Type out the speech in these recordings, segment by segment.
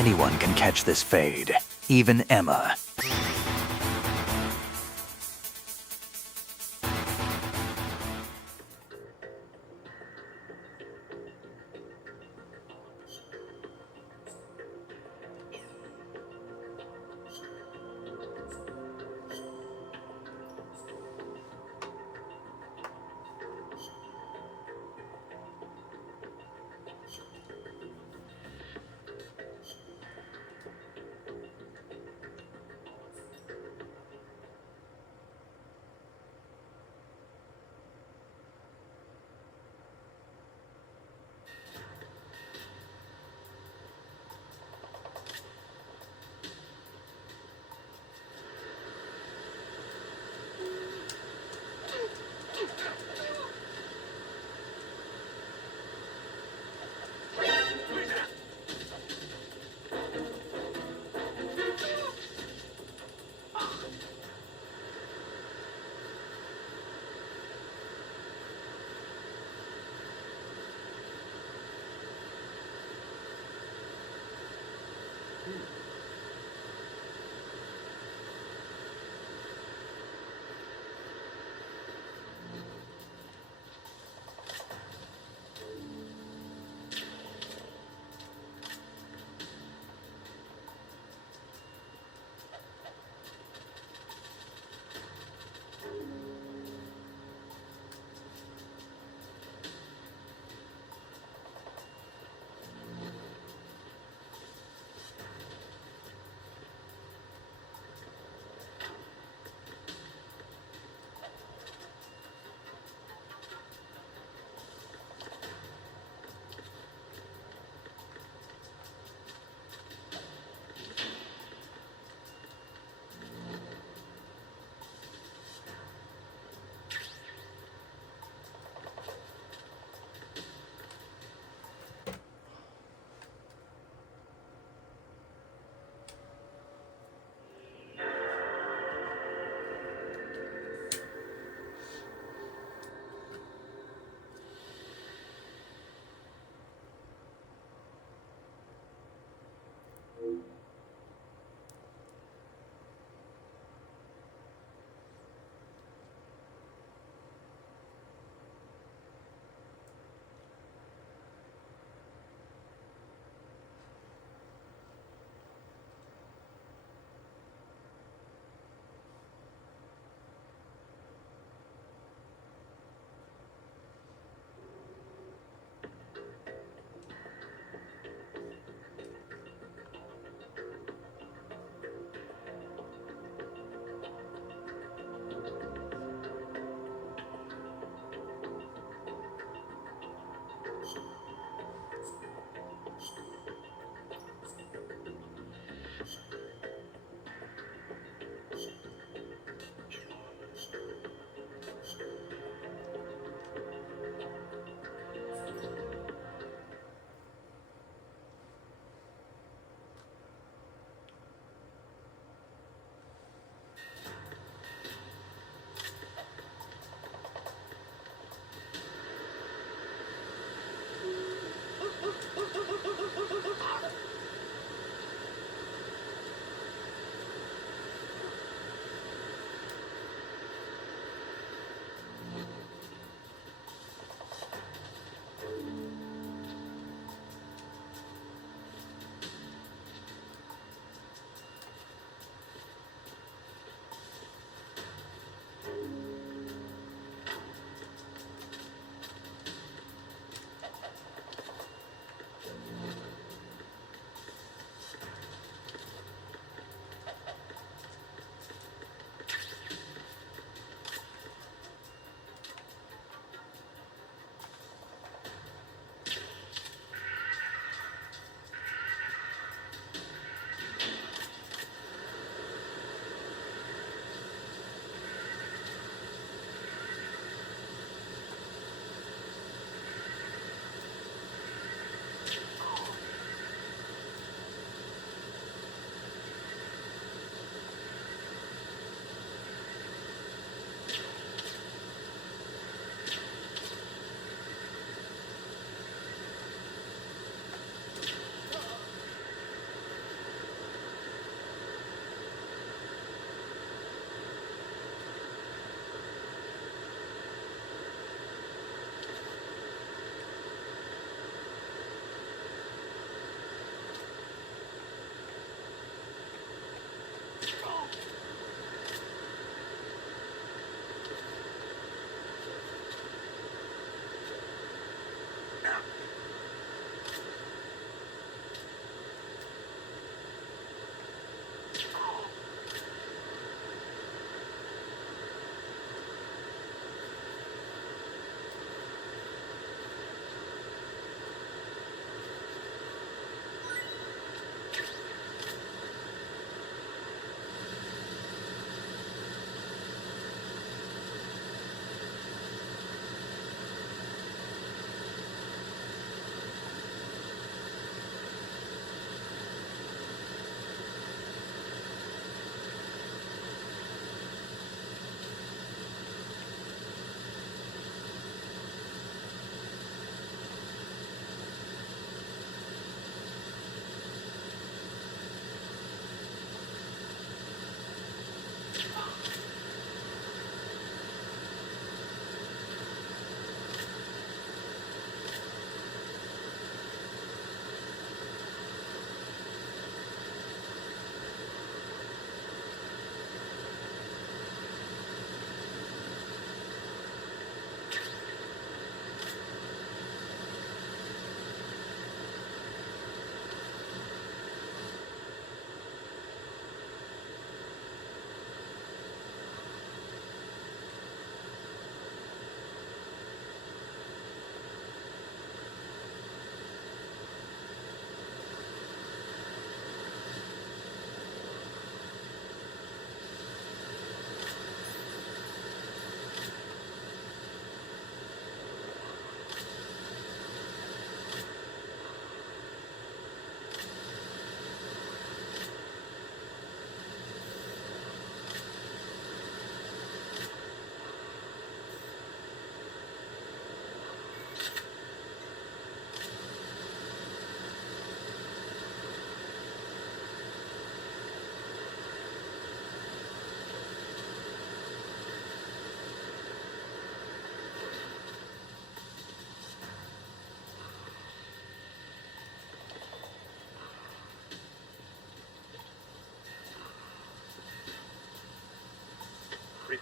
Anyone can catch this fade, even Emma.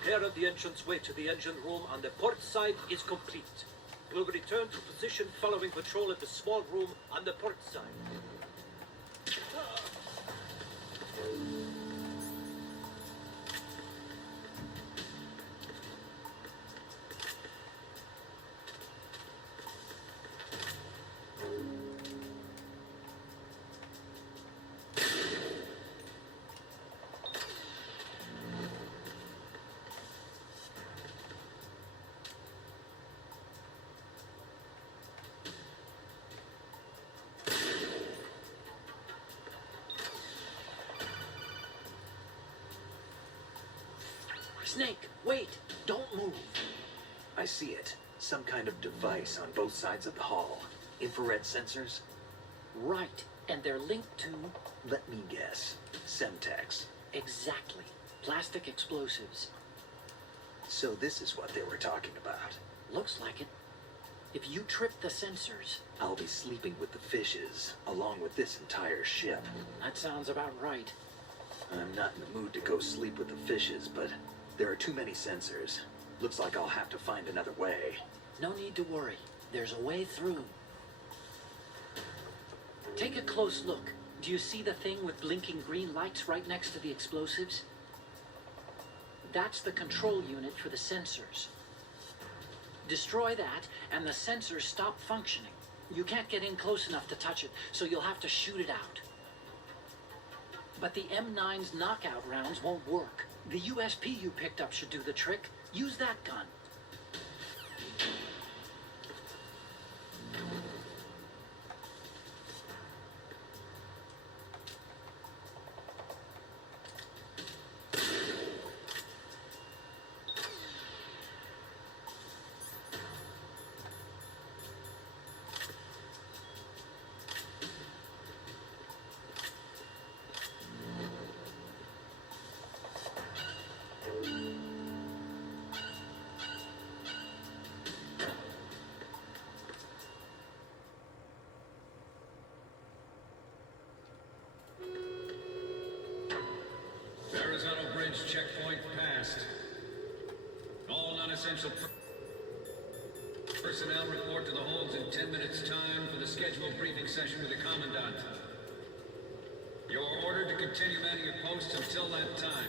repair of the entranceway to the engine room on the port side is complete. We'll return to position following patrol at the small room on the port side. Snake, wait! Don't move! I see it. Some kind of device on both sides of the hall. Infrared sensors? Right, and they're linked to... Let me guess. Semtex. Exactly. Plastic explosives. So this is what they were talking about. Looks like it. If you trip the sensors... I'll be sleeping with the fishes, along with this entire ship. That sounds about right. I'm not in the mood to go sleep with the fishes, but there are too many sensors. Looks like I'll have to find another way. No need to worry. There's a way through. Take a close look. Do you see the thing with blinking green lights right next to the explosives? That's the control unit for the sensors. Destroy that, and the sensors stop functioning. You can't get in close enough to touch it, so you'll have to shoot it out. But the M9's knockout rounds won't work. The USP you picked up should do the trick. Use that gun. Horizontal bridge checkpoint passed. All non-essential personnel report to the holds in 10 minutes' time for the scheduled briefing session with the Commandant. You're ordered to continue manning your posts until that time.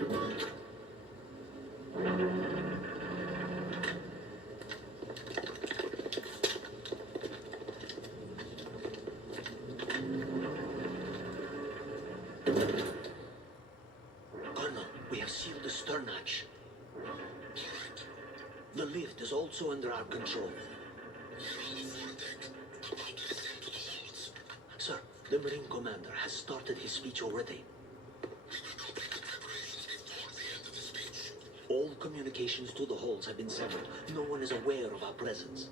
Colonel, we have sealed the stern hatch. The lift is also under our control. Sir, the Marine Commander has started his speech already. All communications to the halls have been severed. No one is aware of our presence.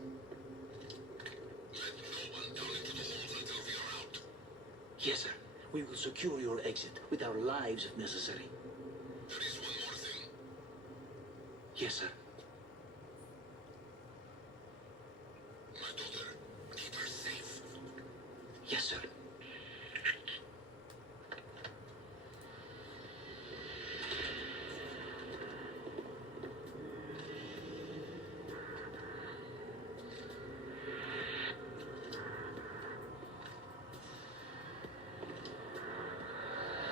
Yes, sir. We will secure your exit with our lives if necessary. There is one more thing. Yes, sir. My daughter, keep her safe. Yes, sir.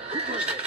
Who was it?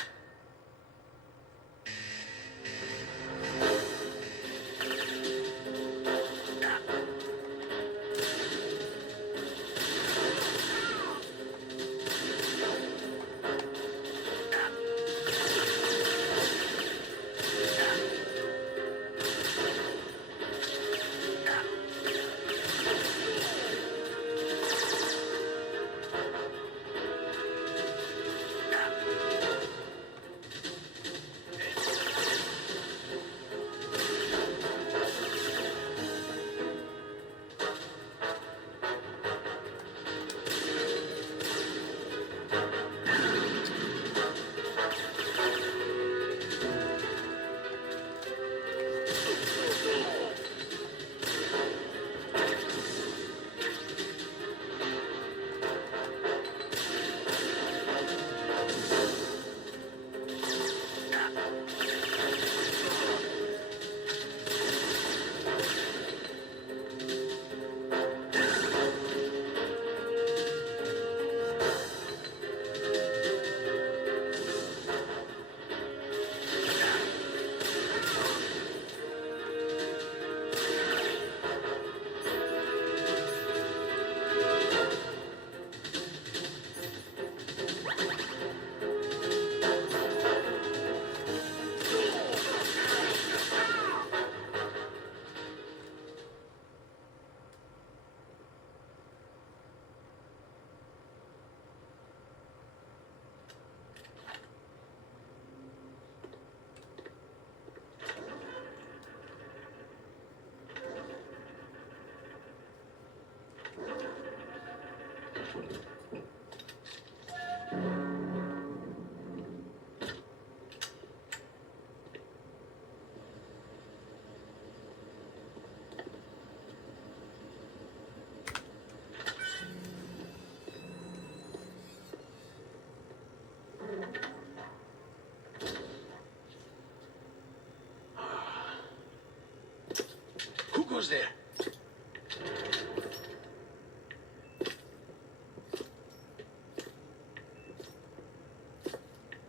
Who goes there?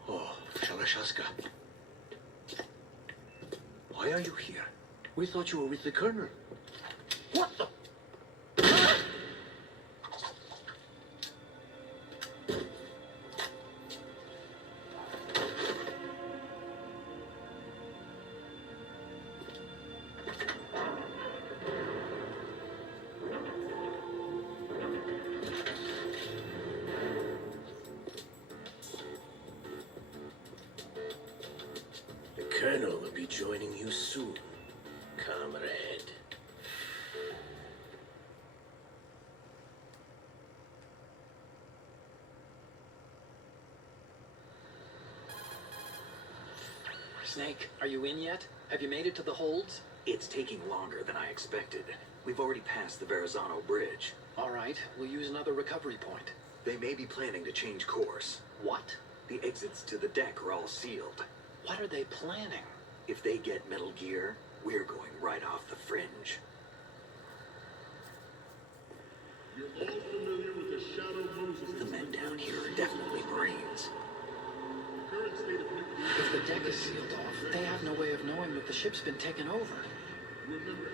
Oh, Shalashaska. Why are you here? We thought you were with the Colonel. What the? The Colonel will be joining you soon, comrade. Snake, are you in yet? Have you made it to the holds? It's taking longer than I expected. We've already passed the Verrazano Bridge. All right, we'll use another recovery point. They may be planning to change course. What? The exits to the deck are all sealed. What are they planning? If they get Metal Gear, we're going right off the fringe. You're all familiar with the Shadow Moses. The men down here are definitely Marines. Current state of nuclear. If If the deck is sealed off, they have no way of knowing that the ship's been taken over.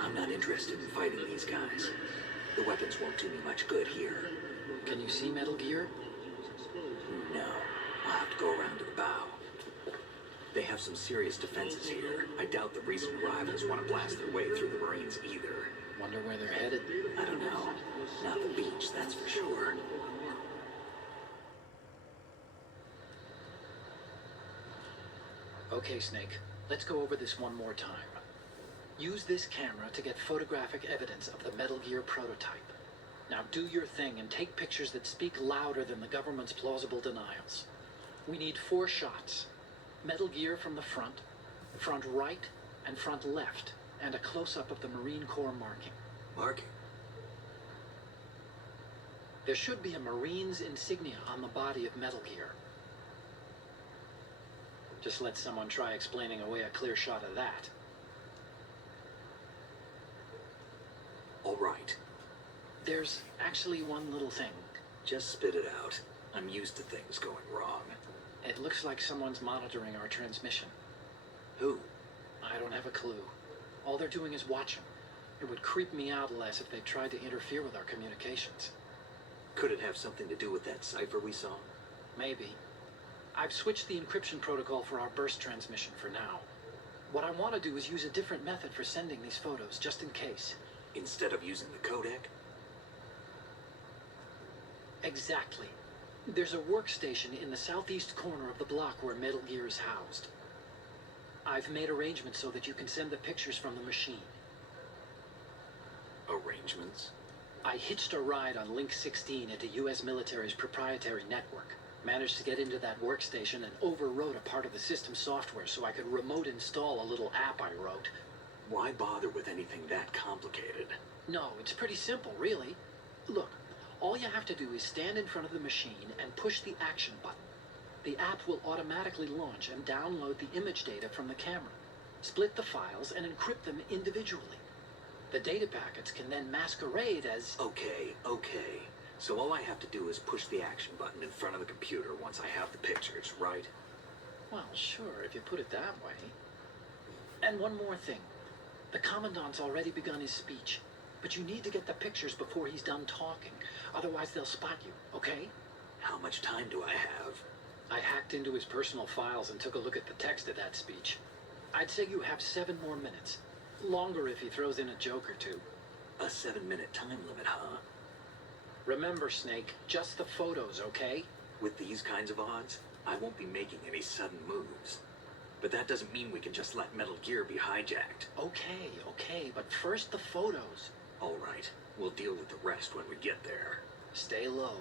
I'm not interested in fighting these guys. The weapons won't do me much good here. Can you see Metal Gear? No, I'll have to go around to the bow. They have some serious defenses here. I doubt the recent rivals want to blast their way through the Marines either. Wonder where they're headed? I don't know. Not the beach, that's for sure. Okay, Snake. Let's go over this one more time. Use this camera to get photographic evidence of the Metal Gear prototype. Now do your thing and take pictures that speak louder than the government's plausible denials. We need 4 shots. Metal Gear from the front right, and front left, and a close-up of the Marine Corps marking. Marking? There should be a Marine's insignia on the body of Metal Gear. Just let someone try explaining away a clear shot of that. All right. There's actually one little thing. Just spit it out. I'm used to things going wrong. It looks like someone's monitoring our transmission. Who? I don't have a clue. All they're doing is watching. It would creep me out less if they tried to interfere with our communications. Could it have something to do with that cipher we saw? Maybe. I've switched the encryption protocol for our burst transmission for now. What I want to do is use a different method for sending these photos, just in case. Instead of using the codec? Exactly. There's a workstation in the southeast corner of the block where Metal Gear is housed. I've made arrangements so that you can send the pictures from the machine. Arrangements? I hitched a ride on Link 16 into U.S. military's proprietary network. Managed to get into that workstation and overwrote a part of the system software so I could remote install a little app I wrote. Why bother with anything that complicated? No, it's pretty simple, really. Look, all you have to do is stand in front of the machine and push the action button. The app will automatically launch and download the image data from the camera, split the files, and encrypt them individually. The data packets can then masquerade as... Okay. So all I have to do is push the action button in front of the computer once I have the pictures, right? Well, sure, if you put it that way. And one more thing. The Commandant's already begun his speech, but you need to get the pictures before he's done talking. Otherwise, they'll spot you, okay? How much time do I have? I hacked into his personal files and took a look at the text of that speech. I'd say you have 7 more minutes. Longer if he throws in a joke or two. A 7-minute time limit, huh? Remember, Snake, just the photos, okay? With these kinds of odds, I won't be making any sudden moves. But that doesn't mean we can just let Metal Gear be hijacked. Okay, but first the photos. All right, we'll deal with the rest when we get there. Stay low.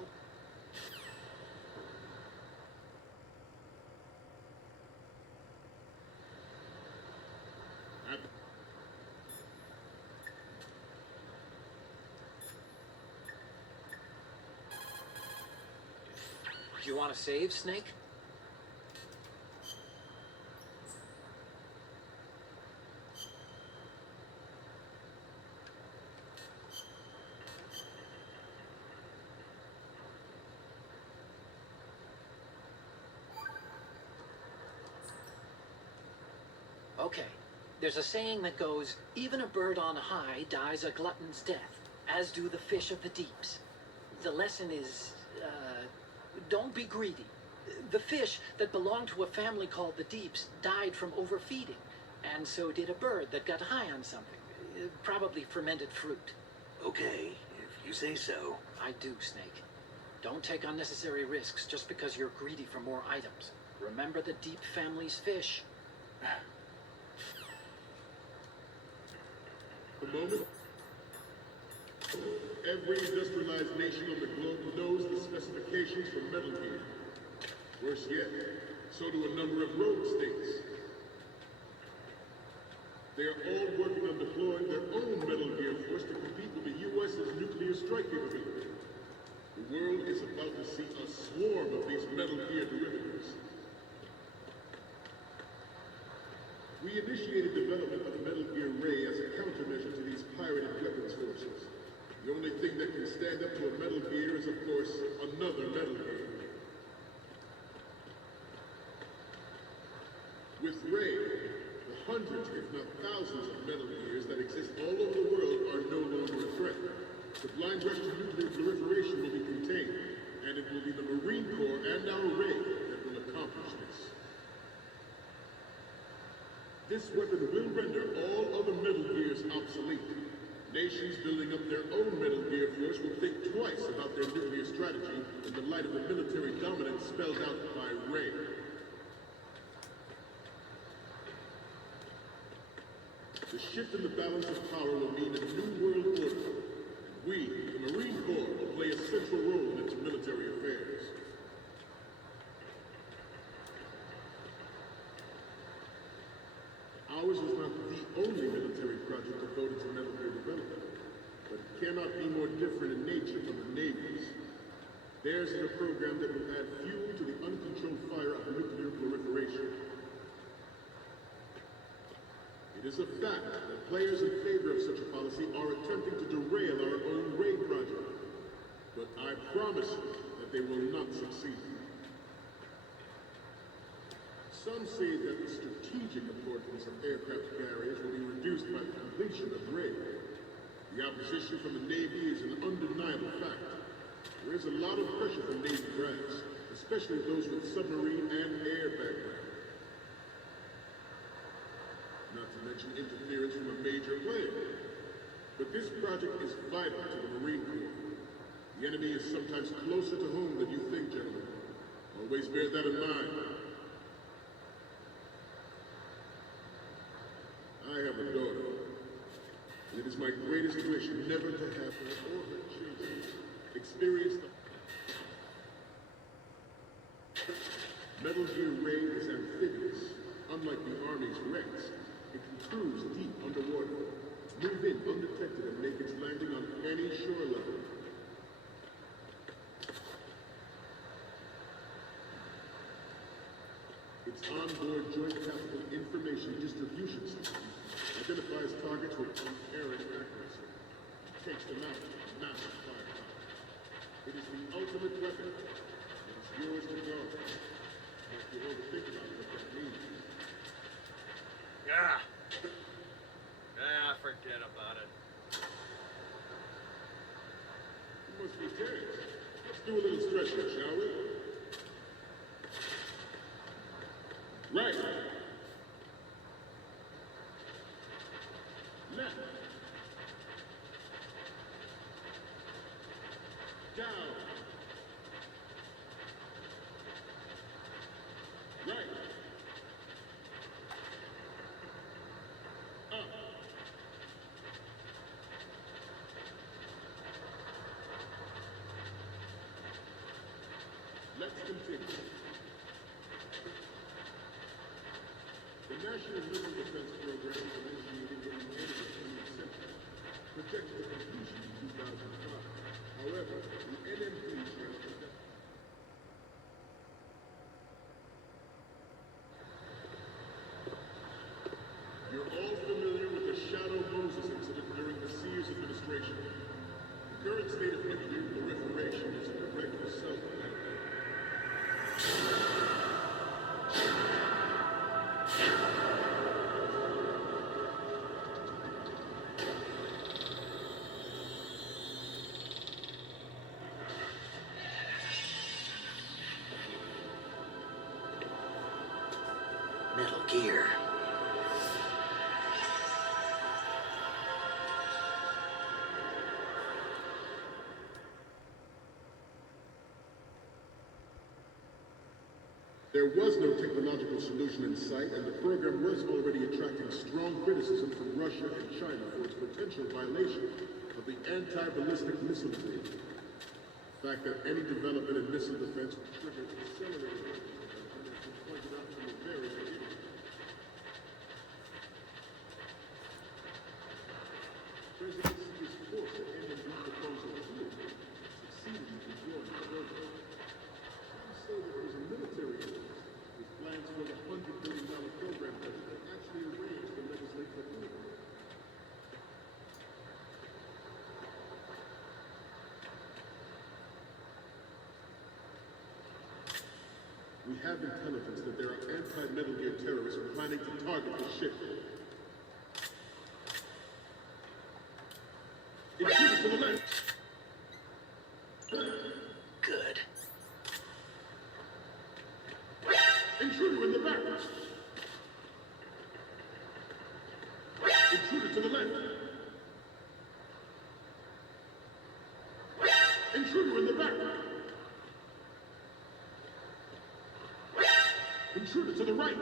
You want to save, Snake? Okay, there's a saying that goes, even a bird on high dies a glutton's death, as do the fish of the deeps. The lesson is, don't be greedy. The fish that belonged to a family called the Deeps died from overfeeding, and so did a bird that got high on something, probably fermented fruit. Okay, if you say so. I do, Snake. Don't take unnecessary risks just because you're greedy for more items. Remember the Deep family's fish. The moment every industrialized nation on the globe knows the specifications for Metal Gear. Worse yet, so do a number of rogue states. They are all working on deploying their own Metal Gear force to compete with the U.S.'s nuclear strike capability. The world is about to see a swarm of these Metal Gear derivatives. We initiated development of Metal Gear Ray as a countermeasure to these pirated weapons forces. The only thing that can stand up to a Metal Gear is, of course, another Metal Gear. With Ray, the hundreds, if not thousands, of Metal Gears that exist all over the world are no longer a threat. The blind rush to nuclear proliferation will be contained, and it will be the Marine Corps and our Ray that will accomplish this. This weapon will render all other Metal Gears obsolete. Nations building up their own Metal Gear force will think twice about their nuclear strategy in the light of the military dominance spelled out by Ray. The shift in the balance of power will mean a new world order. We, the Marine Corps, will play a central role in its military affairs. Ours is not the only military project devoted to Metal Gear development, but it cannot be more different in nature from the Navy's. Theirs is a program that will add fuel to the uncontrolled fire of nuclear proliferation. It is a fact that players in favor of such a policy are attempting to derail our own Ray project, but I promise you that they will not succeed. Some say that the strategic importance of aircraft carriers will be reduced by the completion of Ray. The opposition from the Navy is an undeniable fact. There is a lot of pressure from Navy brass, especially those with submarine and air background. Not to mention interference from a major player. But this project is vital to the Marine Corps. The enemy is sometimes closer to home than you think, gentlemen. Always bear that in mind. I have a daughter, and it is my greatest wish never to have her or her children experience the... Metal Gear Ray is amphibious. Unlike the Army's Rex, it can cruise deep underwater, move in undetected, and make its landing on any shore level. Its onboard joint tactical information distribution system identifies targets with unerring accuracy, takes them out with massive firepower. It is the ultimate weapon, and it's yours to guard. Don't you overthink about what that means. Forget about it. You must be tense. Let's do a little stretching, shall we? Right. Left. Down. Right. Up. Let's continue. The National Missile Defense Program was initiated in the end of the 20th century, projected to completion in 2005. However, the NMD shall conduct. You're all familiar with the Shadow Moses incident during the Sears administration. The current state of nuclear proliferation is a direct result of that. Metal Gear. There was no technological solution in sight, and the program was already attracting strong criticism from Russia and China for its potential violation of the anti-ballistic missile agreement. The fact that any development in missile defense would trigger accelerated development has been pointed out from the very beginning. President Xi is forced to end the proposal too, succeeded in withdrawing the program. Some say that it was a military force with plans for the $100 billion program budget that actually arranged the legislative approval. We have intelligence that there are anti-Metal Gear terrorists planning scrambling to target the ship. Intruder to the left. Good. Intruder in the back. Intruder to the left. Intruder in the back. Intruder to the right.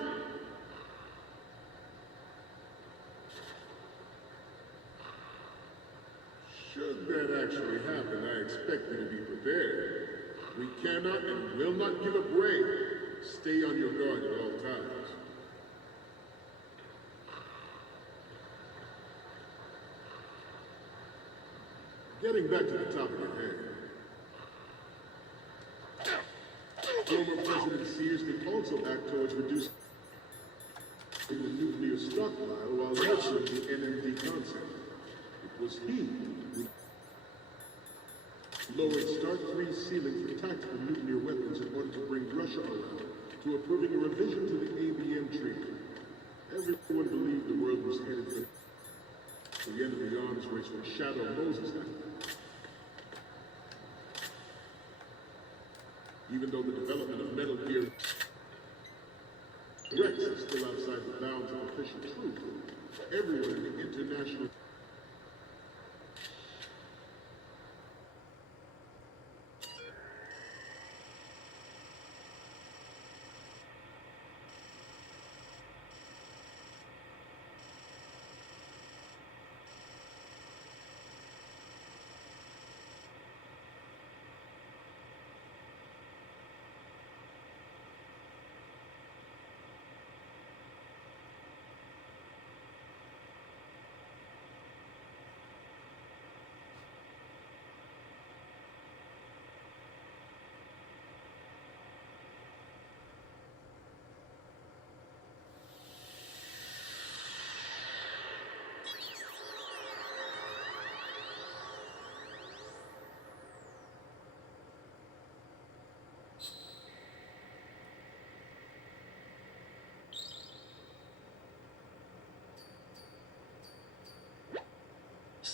Should that actually happen, I expect you to be prepared. We cannot and will not give up Ray. Stay on your guard at all times. Getting back to the topic at hand. Former President Sears could also act towards reducing the nuclear stockpile while nurturing the NMD concept. It was he who lowered Start 3's ceiling for tactical nuclear weapons in order to bring Russia around to approving a revision to the ABM treaty. Everyone believed the world was headed for the end of the arms race when Shadow Moses happened. Even though the development of Metal Gear Rex is still outside the bounds of official truth, everyone in the international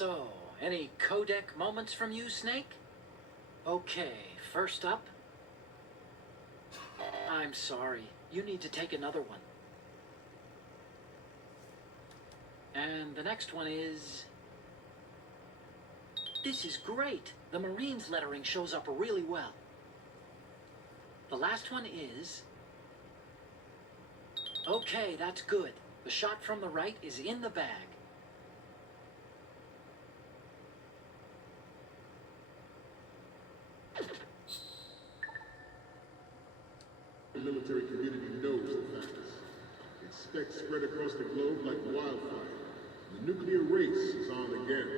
So, any codec moments from you, Snake? Okay, first up. I'm sorry, you need to take another one. And the next one is... This is great! The Marines lettering shows up really well. The last one is... Okay, that's good. The shot from the right is in the bag. The military community knows the facts. Its specs spread across the globe like wildfire. The nuclear race is on again.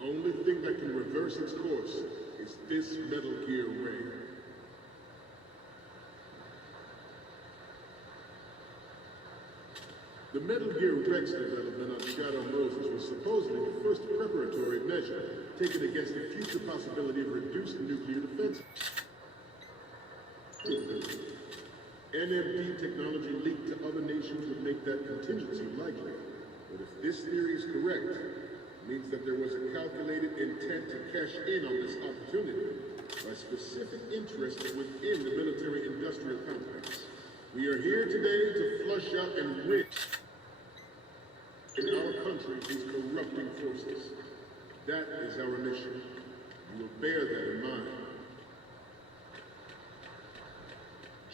The only thing that can reverse its course is this Metal Gear Ray. The Metal Gear Rex development on Shadow Moses was supposedly the first preparatory measure taken against the future possibility of reduced nuclear defense. NMD technology leaked to other nations would make that contingency likely. But if this theory is correct, it means that there was a calculated intent to cash in on this opportunity by specific interests within the military-industrial complex. We are here today to flush out and rid in our country these corrupting forces. That is our mission. You will bear that in mind.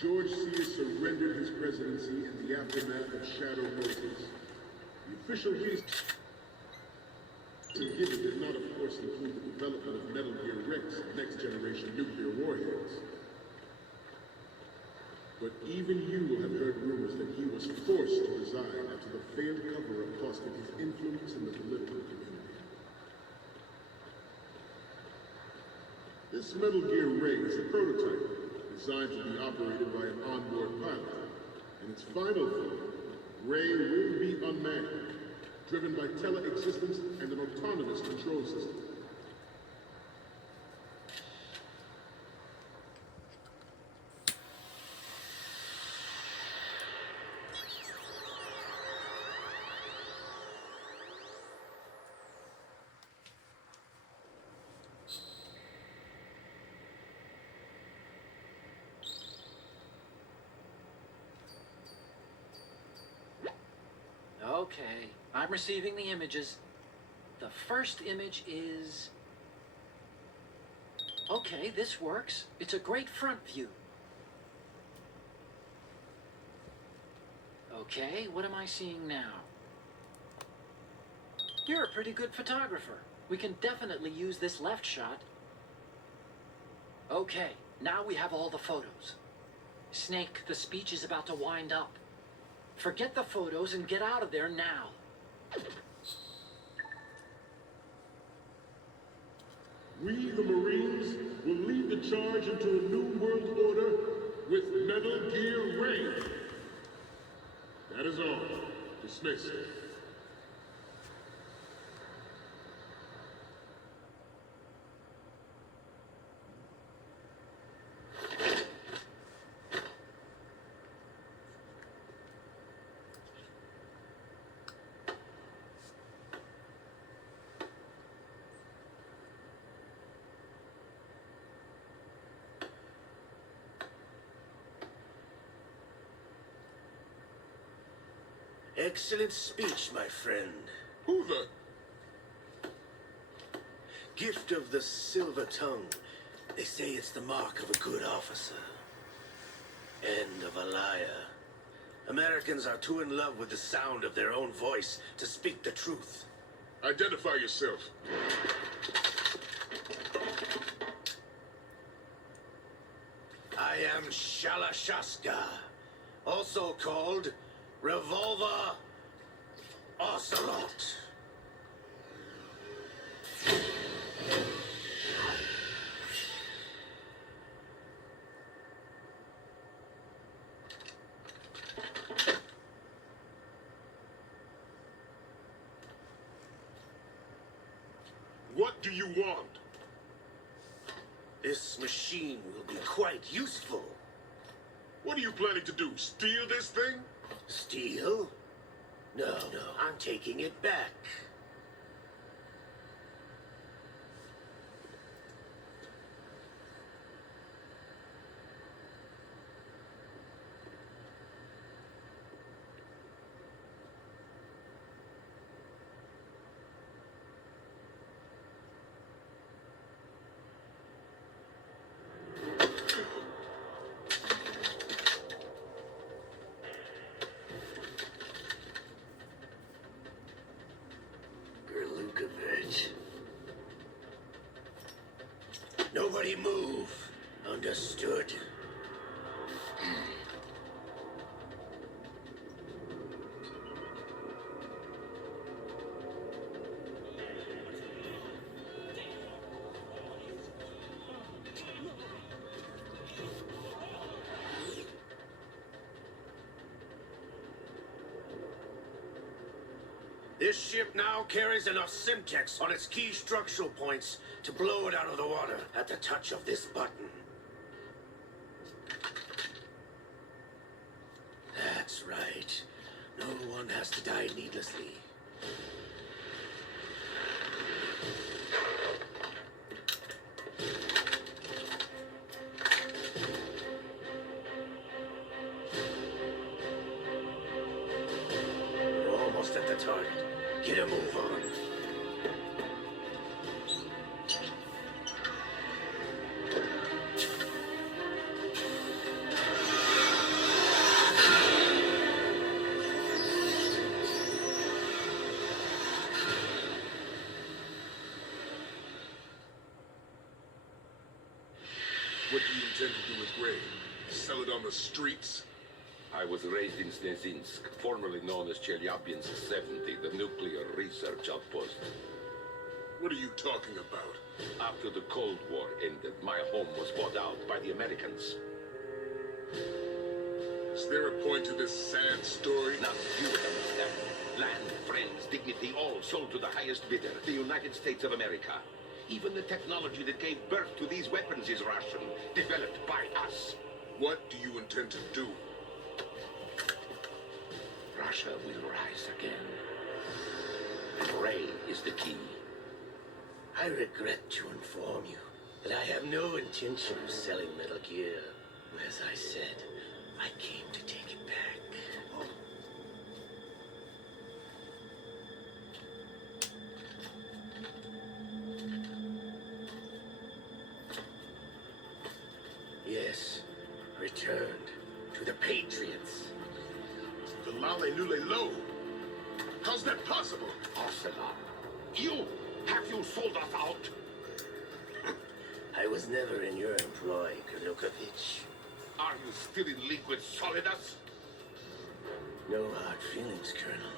George Sears surrendered his presidency in the aftermath of Shadow Moses. The official reason given did not, of course, include the development of Metal Gear Rex and next-generation nuclear warheads. But even you will have heard rumors that he was forced to resign after the failed cover-up cost him his influence in the political community. This Metal Gear Ray is a prototype designed to be operated by an onboard pilot. In its final form, Ray will be unmanned, driven by tele-existence and an autonomous control system. Okay. I'm receiving the images. The first image is... Okay, this works. It's a great front view. Okay, what am I seeing now? You're a pretty good photographer. We can definitely use this left shot. Okay, now we have all the photos. Snake, the speech is about to wind up. Forget the photos and get out of there now. We, the Marines, will lead the charge into a new world order with Metal Gear Ray. That is all. Dismissed. Excellent speech, my friend. Who the... Gift of the silver tongue. They say it's the mark of a good officer. End of a liar. Americans are too in love with the sound of their own voice to speak the truth. Identify yourself. I am Shalashaska, also called Revolver Ocelot. What do you want? This machine will be quite useful. What are you planning to do? Steal this thing? Steal? No, I'm taking it back. Nobody move. Understood. This ship now carries enough Simtex on its key structural points to blow it out of the water at the touch of this button. That's right. No one has to die needlessly. We're almost at the target. Get a move on. What do you intend to do with Ray? Sell it on the streets? I was raised in Snezinsk, formerly known as Chelyabinsk 70, the nuclear research outpost. What are you talking about? After the Cold War ended, my home was bought out by the Americans. Is there a point to this sad story? Now you understand. Land, friends, dignity, all sold to the highest bidder, the United States of America. Even the technology that gave birth to these weapons is Russian, developed by us. What do you intend to do? Russia will rise again. And Ray is the key. I regret to inform you that I have no intention of selling Metal Gear. As I said, I came to take it back. Lale Lule Lo. How's that possible? Ocelot, have you sold us out? I was never in your employ, Kurlukovich. Are you still in league with Solidus? No hard feelings, Colonel.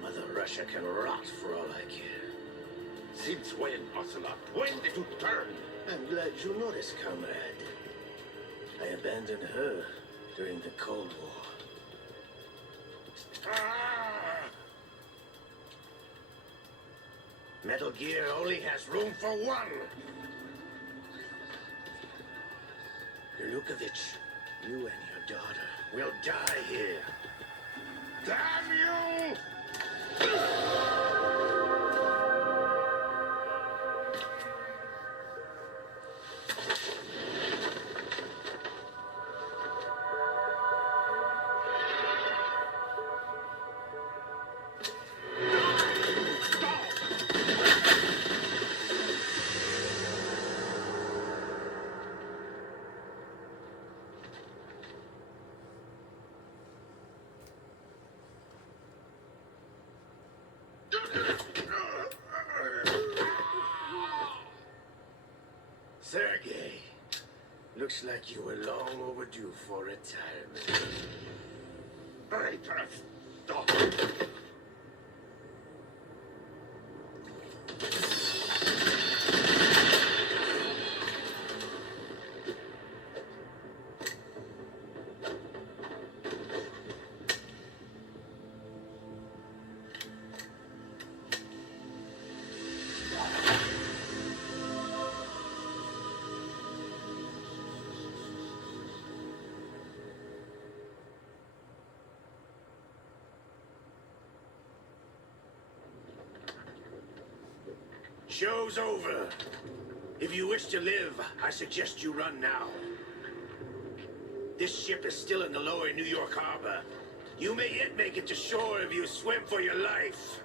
Mother Russia can rot for all I care. Since when, Ocelot? When did you turn? I'm glad you noticed, comrade. I abandoned her during the Cold War. Metal Gear only has room for one. Kurlukovich, you and your daughter will die here. Damn you! Sergei, looks like you were long overdue for retirement. Traitors! Stop! Show's over. If you wish to live, I suggest you run now. This ship is still in the lower New York harbor. You may yet make it to shore if you swim for your life.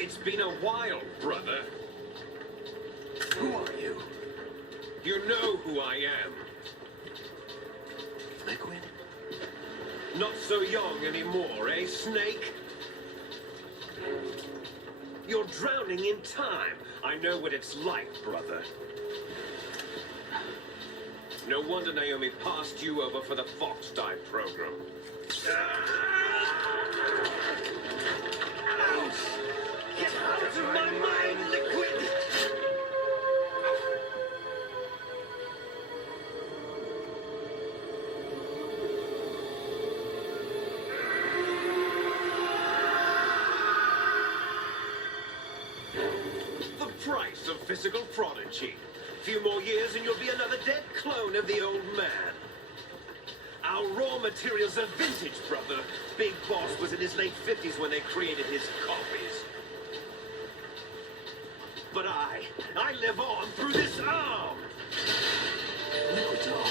It's been a while, brother. Who are you? You know who I am. Liquid? Not so young anymore, eh, Snake? You're drowning in time. I know what it's like, brother. No wonder Naomi passed you over for the Fox Die program. Get out of my mind, Liquid! The price of physical prodigy. Few more years and you'll be another dead clone of the old man. Our raw materials are vintage, brother. Big Boss was in his late 50s when they created his copies. But I live on through this arm. Liquid's on.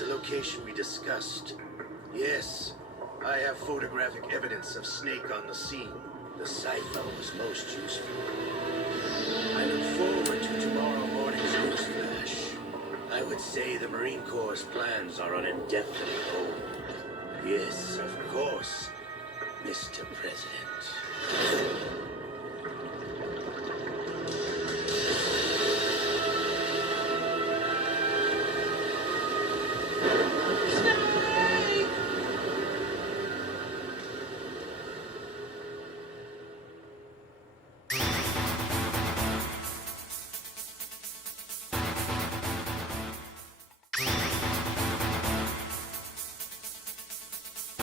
the location we discussed. Yes, I have photographic evidence of Snake on the scene. The cipher was most useful. I look forward to tomorrow morning's news flash. I would say the Marine Corps' plans are on indefinite hold. Yes, of course, Mr. President.